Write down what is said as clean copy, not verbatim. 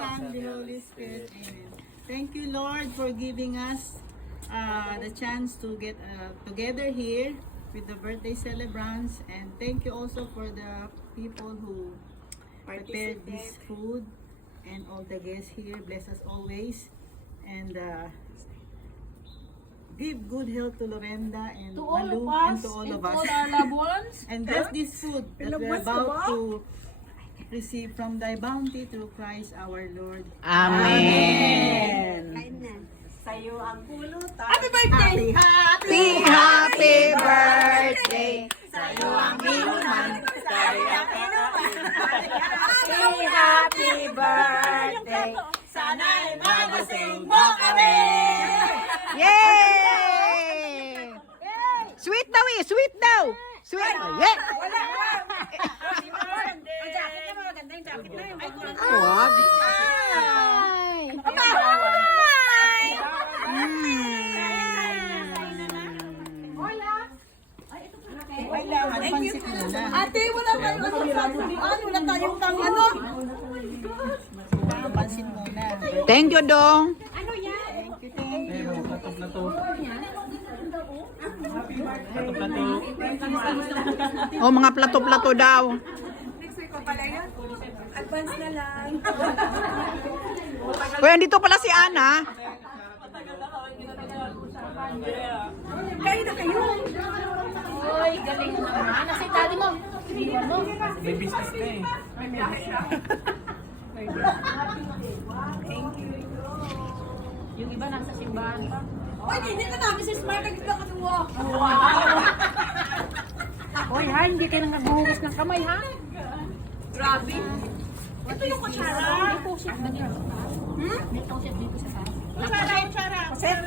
Son, the Holy Spirit. Amen. Thank you, Lord, for giving us the chance to get together here with the birthday celebrants, and thank you also for the people who prepared this food and all the guests here. Bless us always, and give good health to Lorenda and To all Malu of us, and to all and of to us. all our loved ones. And bless this food that we're about to receive from thy bounty through Christ our Lord. Amen. Sa'yo ang pulutan. Happy birthday! Happy birthday. Sa'yo ang inuman. Sa'yo ang inuman. Happy birthday. Sana'y magasing mo kami. Yay! Sweet daw eh, sweet daw. Sweet. Yeah. Happy birthday. Ang jacket na maganda yung jacket na. Wag. Pansit muna. Ate, wala tayong wala tayong pang ano. Pansit muna. Thank you, Dong. Thank you. Oh, mga plato-plato daw. Advance na lang. Uy, andito pala si Ana. Kayo na kayo. Oy, galing mo naman. Nasa daddy mo. May business na eh. Yung iba nasa simbahan pa. Oy, hindi ka namin si Smart. Nagkita ka tuwa. Oy, ha, hindi kayo naghuhugas ng kamay, ha? Grabe. Ito yung kutsara. May posit ba niya? May posit dito sa taas. Kutsara.